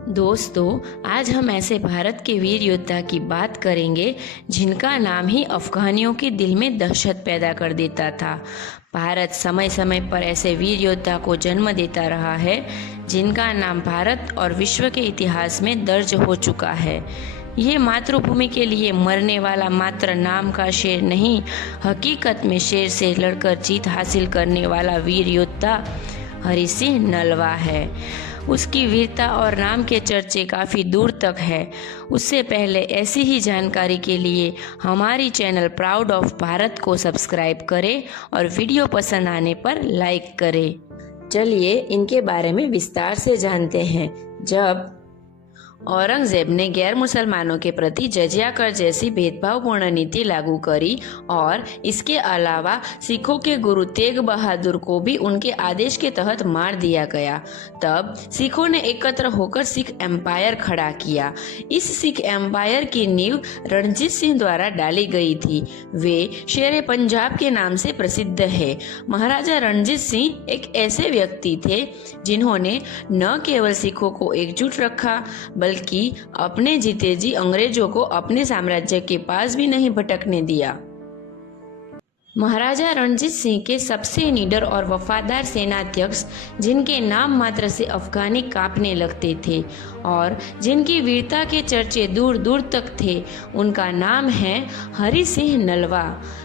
दोस्तों, आज हम ऐसे भारत के वीर योद्धा की बात करेंगे जिनका नाम ही अफगानियों के दिल में दहशत पैदा कर देता था। भारत समय समय पर ऐसे वीर योद्धा को जन्म देता रहा है जिनका नाम भारत और विश्व के इतिहास में दर्ज हो चुका है। ये मातृभूमि के लिए मरने वाला मात्र नाम का शेर नहीं, हकीकत में शेर से लड़कर जीत हासिल करने वाला वीर योद्धा हरि सिंह नलवा है। उसकी वीरता और नाम के चर्चे काफ़ी दूर तक है। उससे पहले ऐसी ही जानकारी के लिए हमारी चैनल प्राउड ऑफ भारत को सब्सक्राइब करें और वीडियो पसंद आने पर लाइक करें। चलिए इनके बारे में विस्तार से जानते हैं। जब औरंगजेब ने गैर मुसलमानों के प्रति जजिया कर जैसी भेदभावपूर्ण नीति लागू करी और इसके अलावा सिखों के गुरु तेग बहादुर को भी उनके आदेश के तहत मार दिया गया, तब सिखों ने एकत्र होकर सिख एम्पायर खड़ा किया। इस सिख एम्पायर की नींव रणजीत सिंह द्वारा डाली गई थी। वे शेरे पंजाब के नाम से प्रसिद्ध है। महाराजा रणजीत सिंह एक ऐसे व्यक्ति थे जिन्होंने न केवल सिखों को एकजुट रखा बल्कि अपने जीते जी अंग्रेजों को अपने साम्राज्य के पास भी नहीं भटकने दिया। महाराजा रणजीत सिंह के सबसे निडर और वफादार सेनाध्यक्ष, जिनके नाम मात्र से अफगानी कांपने लगते थे और जिनकी वीरता के चर्चे दूर दूर तक थे, उनका नाम है हरि सिंह नलवा।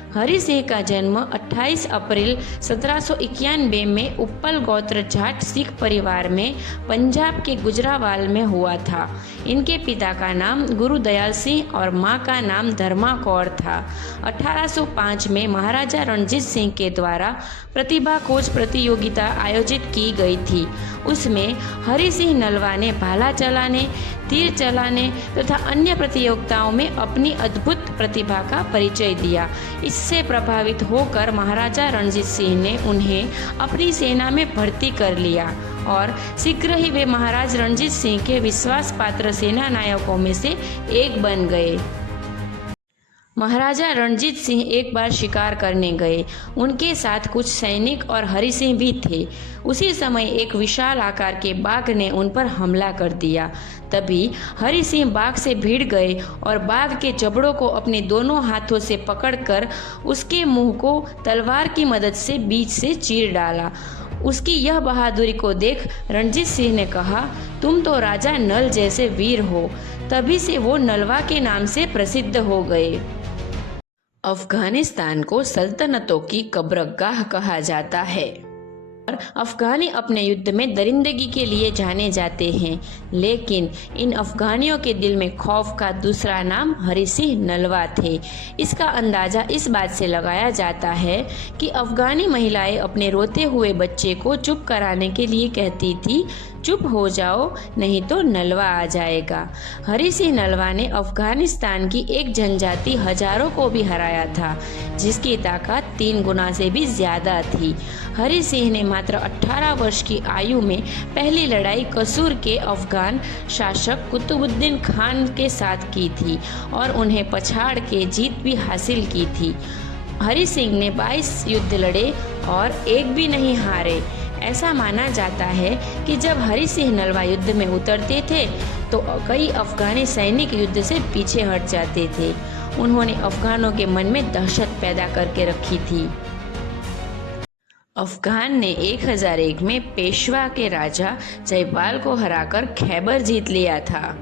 हरि सिंह का जन्म 28 अप्रैल 1791 में उप्पल गोत्र जाट सिख परिवार में पंजाब के गुजरावाल में हुआ था। इनके पिता का नाम गुरु दयाल सिंह और मां का नाम धर्मा कौर था। 1805 में महाराजा रणजीत सिंह के द्वारा प्रतिभा खोज प्रतियोगिता आयोजित की गई थी। उसमें हरि सिंह नलवा ने भाला चलाने, तीर चलाने तथा अन्य प्रतियोगिताओं में अपनी अद्भुत प्रतिभा का परिचय दिया। इससे प्रभावित होकर महाराजा रणजीत सिंह ने उन्हें अपनी सेना में भर्ती कर लिया और शीघ्र ही वे महाराज रणजीत सिंह के विश्वास पात्र सेना नायकों में से एक बन गए। महाराजा रणजीत सिंह एक बार शिकार करने गए। उनके साथ कुछ सैनिक और हरि सिंह भी थे। उसी समय एक विशाल आकार के बाघ ने उन पर हमला कर दिया। तभी हरि सिंह बाघ से भिड़ गए और बाघ के जबड़ों को अपने दोनों हाथों से पकड़कर उसके मुंह को तलवार की मदद से बीच से चीर डाला। उसकी यह बहादुरी को देख रणजीत सिंह ने कहा, तुम तो राजा नल जैसे वीर हो। तभी से वो नलवा के नाम से प्रसिद्ध हो गए। अफगानिस्तान को सल्तनतों की कब्रगाह कहा जाता है और अफगानी अपने युद्ध में दरिंदगी के लिए जाने जाते हैं, लेकिन इन अफगानियों के दिल में खौफ का दूसरा नाम हरि सिंह नलवा थे। इसका अंदाजा इस बात से लगाया जाता है कि अफगानी महिलाएं अपने रोते हुए बच्चे को चुप कराने के लिए कहती थी, चुप हो जाओ नहीं तो नलवा आ जाएगा। हरि सिंह नलवा ने अफगानिस्तान की एक जनजाति हजारों को भी हराया था, जिसकी ताकत 3 गुना से भी ज्यादा थी। हरि सिंह ने मात्र 18 वर्ष की आयु में पहली लड़ाई कसूर के अफगान शासक कुतुबुद्दीन खान के साथ की थी और उन्हें पछाड़ के जीत भी हासिल की थी। हरि सिंह ने 22 युद्ध लड़े और एक भी नहीं हारे। ऐसा माना जाता है कि जब हरि सिंह नलवा युद्ध में उतरते थे तो कई अफगानी सैनिक युद्ध से पीछे हट जाते थे। उन्होंने अफगानों के मन में दहशत पैदा करके रखी थी। अफगान ने 1001 में पेशवा के राजा जयपाल को हराकर खैबर जीत लिया था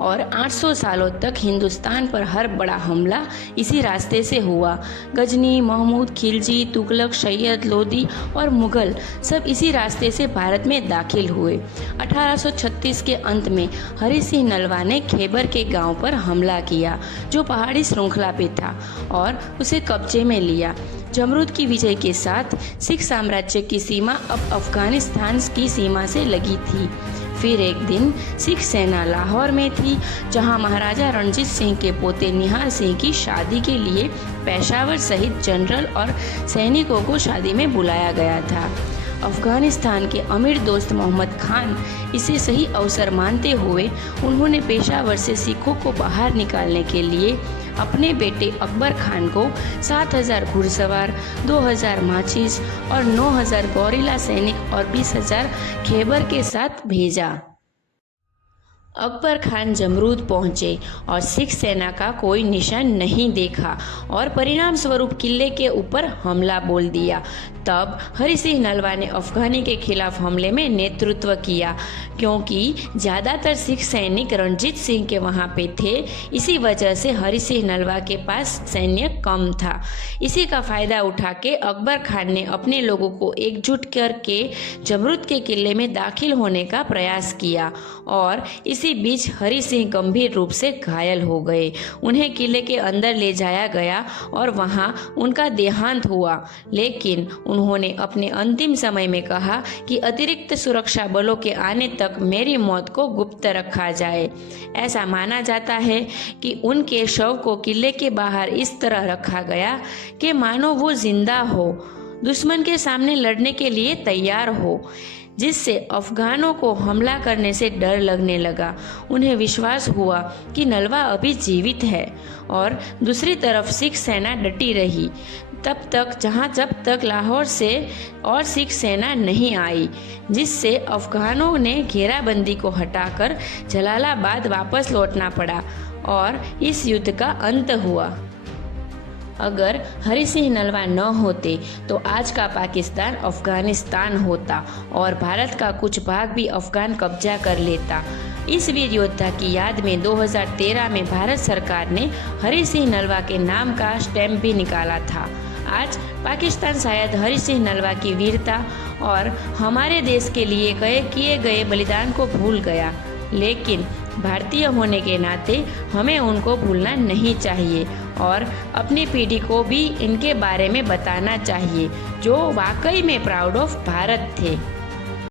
और 800 सालों तक हिंदुस्तान पर हर बड़ा हमला इसी रास्ते से हुआ। गजनी, महमूद खिलजी, तुगलक, सैयद लोदी और मुगल सब इसी रास्ते से भारत में दाखिल हुए। 1836 के अंत में हरि सिंह नलवा ने खैबर के गांव पर हमला किया, जो पहाड़ी श्रृंखला पे था, और उसे कब्जे में लिया। जमरूद की विजय के साथ सिख साम्राज्य की सीमा अब अफगानिस्तान की सीमा से लगी थी। फिर एक दिन सिख सेना लाहौर में थी, जहां महाराजा रणजीत सिंह के पोते निहार सिंह की शादी के लिए पेशावर सहित जनरल और सैनिकों को शादी में बुलाया गया था। अफगानिस्तान के अमीर दोस्त मोहम्मद खान इसे सही अवसर मानते हुए उन्होंने पेशावर से सिखों को बाहर निकालने के लिए अपने बेटे अकबर खान को 7000 घुड़सवार, 2000 माचिस और 9000 गौरिला सैनिक और 20,000 खैबर के साथ भेजा। अकबर खान जमरूद पहुंचे और सिख सेना का कोई निशान नहीं देखा और परिणाम स्वरूप किले के ऊपर हमला बोल दिया। तब हरि सिंह नलवा ने अफगानी के खिलाफ हमले में नेतृत्व किया। क्योंकि ज़्यादातर सिख सैनिक रणजीत सिंह के वहाँ पे थे, इसी वजह से हरि सिंह नलवा के पास सैन्य कम था। इसी का फ़ायदा उठा के अकबर खान ने अपने लोगों को एकजुट करके जमरूद के किले में दाखिल होने का प्रयास किया और इसी बीच हरि सिंह गंभीर रूप से घायल हो गए। उन्हें किले के अंदर ले जाया गया और वहां उनका देहांत हुआ। लेकिन उन्होंने अपने अंतिम समय में कहा कि अतिरिक्त सुरक्षा बलों के आने तक मेरी मौत को गुप्त रखा जाए। ऐसा माना जाता है कि उनके शव को किले के बाहर इस तरह रखा गया कि मानो वो जिंदा हो, दुश्मन के सामने लड़ने के लिए तैयार हो, जिससे अफगानों को हमला करने से डर लगने लगा। उन्हें विश्वास हुआ कि नलवा अभी जीवित है और दूसरी तरफ सिख सेना डटी रही जब तक लाहौर से और सिख सेना नहीं आई, जिससे अफगानों ने घेराबंदी को हटाकर जलालाबाद वापस लौटना पड़ा और इस युद्ध का अंत हुआ। अगर हरि सिंह नलवा न होते तो आज का पाकिस्तान अफगानिस्तान होता और भारत का कुछ भाग भी अफगान कब्जा कर लेता। इस वीर योद्धा की याद में 2013 में भारत सरकार ने हरि सिंह नलवा के नाम का स्टैम्प भी निकाला था। आज पाकिस्तान शायद हरि सिंह नलवा की वीरता और हमारे देश के लिए किए गए बलिदान को भूल गया, लेकिन भारतीय होने के नाते हमें उनको भूलना नहीं चाहिए और अपनी पीढ़ी को भी इनके बारे में बताना चाहिए, जो वाकई में प्राउड ऑफ भारत थे।